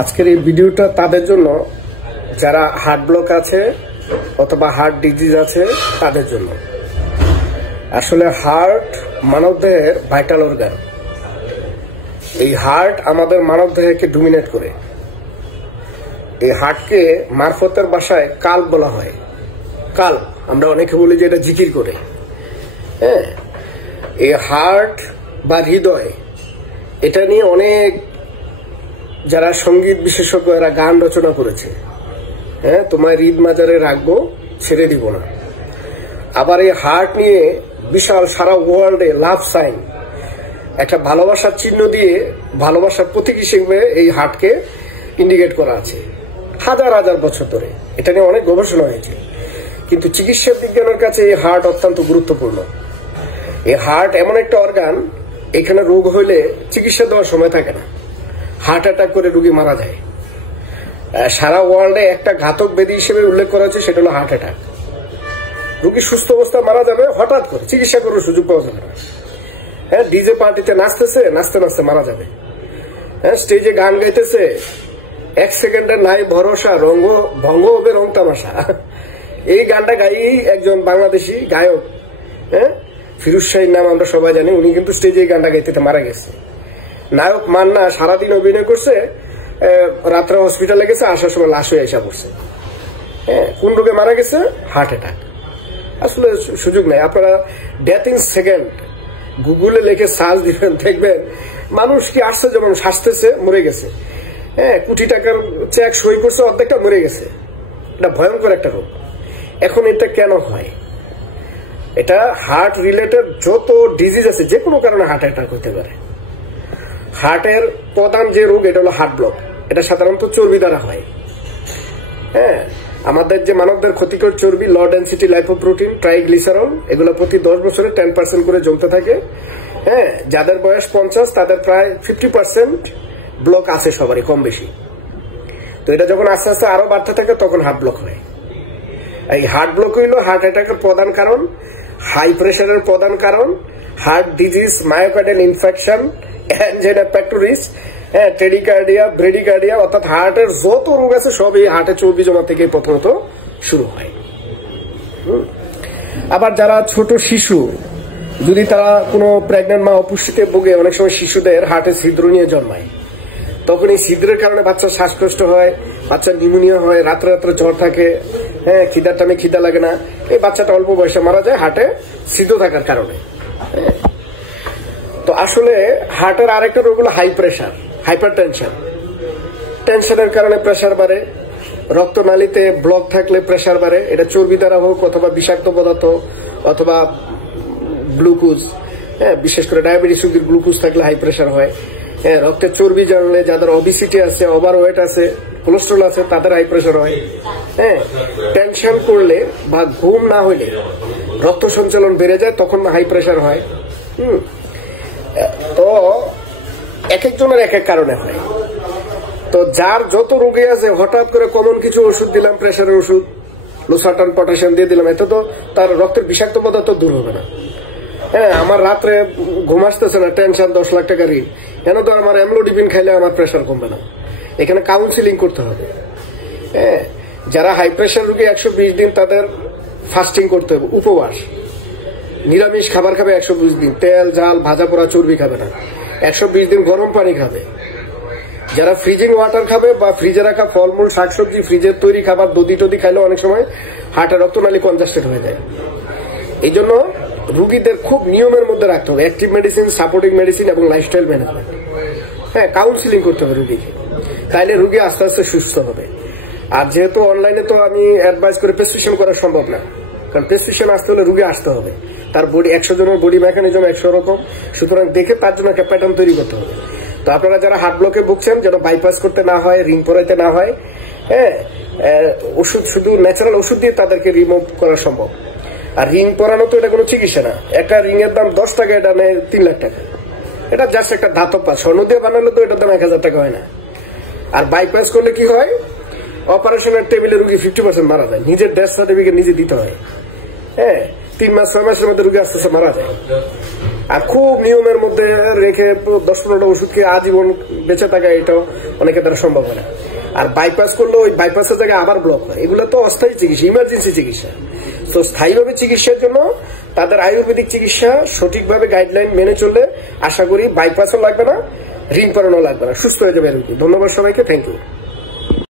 আজকের এই ভিডিওটা তাদের জন্য যারা হার্ট ব্লক আছে অথবা হার্ট ডিজিজ আছে তাদের জন্য। আসলে হার্ট মানবদেহের ভাইটাল অর্গান। এই হার্ট আমাদের মানবদেহকে ডমিনেট করে। এই হার্টকে মারফতের ভাষায় কাল্ব বলা হয়। কাল্ব আমরা অনেকে বলি যে এটা জিকির করে। হ্যাঁ, এই হার্ট বা হৃদয় এটা নিয়ে অনেক যারা সঙ্গীত বিশেষজ্ঞ এরা গান রচনা করেছে। হ্যাঁ, তোমার হৃদ মাজারে রাখবো, ছেড়ে দিব না। আবার এই হার্ট নিয়ে বিশাল সারা ওয়ার্ল্ডে লাভ সাইন, একটা ভালোবাসার চিহ্ন দিয়ে ভালোবাসার প্রতীক হিসেবে এই হার্টকে ইন্ডিকেট করা আছে হাজার হাজার বছর ধরে। এটা নিয়ে অনেক গবেষণা হয়েছে, কিন্তু চিকিৎসা বিজ্ঞানের কাছে এই হার্ট অত্যন্ত গুরুত্বপূর্ণ। এই হার্ট এমন একটা অর্গান, এখানে রোগ হইলে চিকিৎসা দেওয়ার সময় থাকে না, হার্ট অ্যাটাক করে রোগী মারা যায়। সারা ওয়ার্ল্ডে একটা ঘাতক ব্যাধি হিসেবে উল্লেখ করা হচ্ছে, সেটা হলো হার্ট অ্যাটাক। রোগী সুস্থ অবস্থায় মারা যাবে, হঠাৎ করে চিকিৎসা করার সুযোগ পাওয়া যাবে না। হ্যাঁ, ডিজে পার্টিতে নাচতেছে, নাচতে নাচতে মারা যাবে। হ্যাঁ, স্টেজে গান গাইতেছে, 1 সেকেন্ডের নাই ভরসা, ভঙ্গ হবে রং তামাশা। এই গানটা গাইয়েই একজন বাংলাদেশি গায়ক, হ্যাঁ, ফিরোজ শাহীর নাম আমরা সবাই জানি, উনি কিন্তু স্টেজে এই গানটা গাইতে মারা গেছে। নায়ক মান্না সারাদিন অভিনয় করছে, রাত্রে হসপিটালে গেছে, আসার সময় লাশ হয়ে এসে পড়ছে। হ্যাঁ, কোন রোগে মারা গেছে? Heart attack. আসলে সুযোগ নেই। আপনারা ডেথ ইন সেকেন্ড গুগলে লিখে সার্চ দিবেন, দেখবেন মানুষ কি আসছে, যেমন শ্বাসতেছে মরে গেছে। হ্যাঁ, কোটি টাকার চেক সই করছে, অর্ধেকটা মরে গেছে। এটা ভয়ঙ্কর একটা রোগ। এখন এটা কেন হয়? এটা হার্ট রিলেটেড যত ডিজিজ আছে, যে কোনো কারণে হার্ট অ্যাটাক হতে পারে। হার্টের প্রধান যে রোগ এটা হলো হার্ট ব্লক। এটা সাধারণত চর্বি দ্বারা হয়। হ্যাঁ, আমাদের যে মানবদের ক্ষতিকর চর্বি, লো ডেনসিটি লাইপোপ্রোটিন, ট্রাইগ্লিসারল, এগুলো প্রতি 10 বছরে 10% করে জমতে থাকে। হ্যাঁ, যাদের বয়স 50 তাদের প্রায় 50% ব্লক আছে, সবারই কম বেশি। তো এটা যখন আস্তে আস্তে আরো বাড়তে থাকে তখন হার্ট ব্লক হয়। এই হার্ট ব্লক হইল হার্ট অ্যাটাকের প্রধান কারণ, হাই প্রেশারের প্রধান কারণ, heart disease, myocardial infection, angina pectoris, tachycardia, bradycardia, অর্থাৎ হার্টের যত রোগ আছে সব এই হার্টের চর্বি জমা থেকে প্রথমত শুরু হয়। আবার যারা ছোট শিশু, যদি তারা কোনো প্রেগন্যান্ট মা অপুষ্টিতে ভোগে, অনেক সময় শিশুদের হার্টে ছিদ্র নিয়ে জন্মায়, তখন এই ছিদ্রের কারণে বাচ্চার শ্বাসকষ্ট হয়, বাচ্চার নিউমোনিয়া হয়, রাত্রে রাত্রে জ্বর থাকে। হ্যাঁ, খিদার টাইমে খিদা লাগে না, এই বাচ্চাটা অল্প বয়সে মারা যায় হার্টে ছিদ্র থাকার কারণে। তো আসলে হার্টের আরেকটা রোগ হলো হাই প্রেশার, হাইপার টেনশন। টেনশনের কারণে প্রেশার বাড়ে, রক্তনালীতে ব্লক থাকলে প্রেশার বাড়ে। এটা চর্বি দ্বারা হোক অথবা বিষাক্ত পদার্থ অথবা গ্লুকোজ। হ্যাঁ, বিশেষ করে ডায়াবেটিস রোগীর গ্লুকোজ থাকলে হাই প্রেশার হয়। হ্যাঁ, রক্তে চর্বি জানলে, যাদের ওবেসিটি আছে, ওভার ওয়েট আছে, কোলেস্ট্রল আছে, তাদের হাই প্রেশার হয়। হ্যাঁ, টেনশন করলে বা ঘুম না হইলে রক্ত সঞ্চালন বেড়ে যায়, তখন হাই প্রেশার হয়। তো এক একজনের এক এক কারণে হয়। তো যার যত রোগী আছে, হঠাৎ করে কমন কিছু ওষুধ দিলাম, প্রেশারের ওষুধ, লোসার্টান, পটাশিয়াম দিয়ে দিলাম, এতে তো তার রক্তের বিষাক্ত পদার্থ দূর হবে না। হ্যাঁ, আমার রাত্রে ঘুম আসতেছে না, টেনশন, 10 লাখ টাকা ঋণ, কেন? তো আমার অ্যামলোডিপিন খাইলে আমার প্রেশার কমবে না। এখানে কাউন্সিলিং করতে হবে। হ্যাঁ, যারা হাই প্রেশার রোগী 120 দিন তাদের ফাস্টিং করতে হবে, উপবাস, নিরামিষ খাবার খাবে 120 দিন, তেল, জাল, ভাজা পোড়া, চর্বি খাবে না। 120 দিন গরম পানি খাবে। যারা ফ্রিজিং ওয়াটার খাবে বা ফ্রিজে রাখা ফলমূল, শাকসবজি, ফ্রিজের তৈরি খাবার, দধি টদি খাইলে অনেক সময় হার্টের রক্তনালী কনজাস্টেড হয়ে যায়। এই জন্য রুগীদের খুব নিয়মের মধ্যে রাখতে হবে, অ্যাক্টিভ মেডিসিন, সাপোর্টিং মেডিসিন এবং লাইফস্টাইল ম্যানেজমেন্ট। হ্যাঁ, কাউন্সিলিং করতে হবে রুগীকে, তাইলে রুগী আস্তে আস্তে সুস্থ হবে। আর যেহেতু অনলাইনে তো আমি অ্যাডভাইস করে প্রেসক্রিপশন করা সম্ভব না, কারণ প্রেসক্রিপশন আসতে হলে রুগী আসতে হবে, তার বডি 100 জনের বডি মেকানিজম 100 রকম, সুতরাং দেখে তার জন্য একটা প্যাটার্ন তৈরি করতে হবে। তো আপনারা যারা হার্ট ব্লকে ভুগছেন, যেন বাইপাস করতে না হয়, রিং পরাইতে না হয়। হ্যাঁ, ওষুধ, শুধু ন্যাচারাল ওষুধ দিয়ে তাদেরকে রিমুভ করা সম্ভব। আর রিং পরানো তো এটা কোনো চিকিৎসা না। একটা রিং এর দাম 10 টাকা, এটা নেয় 3 লাখ টাকা। এটা জাস্ট একটা ধাতব পাত, স্বর্ণ দিয়ে বানালে তো এটার দাম 1000 টাকা হয় না। আর বাইপাস করলে কি হয়, অপারেশনের টেবিলে রুগী 50% মারা যায়, নিজের ডেথ সার্টিফিকেট নিজে দিতে হয়। হ্যাঁ, 3 মাস 6 মাসের মধ্যে রুগী আস্তে আস্তে মারা যায়। আর খুব নিয়মের মধ্যে রেখে 10-15টা ওষুধকে আজীবন বেঁচে থাকা এটাও অনেকের দ্বারা সম্ভব হয় না। আর বাইপাস করলে ওই বাইপাসের জায়গায় আবার ব্লক হয়, এগুলো তো অস্থায়ী চিকিৎসা, ইমার্জেন্সি চিকিৎসা। তো স্থায়ীভাবে চিকিৎসার জন্য তাদের আয়ুর্বেদিক চিকিৎসা সঠিকভাবে গাইডলাইন মেনে চললে আশা করি বাইপাসও লাগবে না, রিং করানো লাগবে না, সুস্থ হয়ে যাবে রোগী। ধন্যবাদ সবাইকে, থ্যাংক ইউ।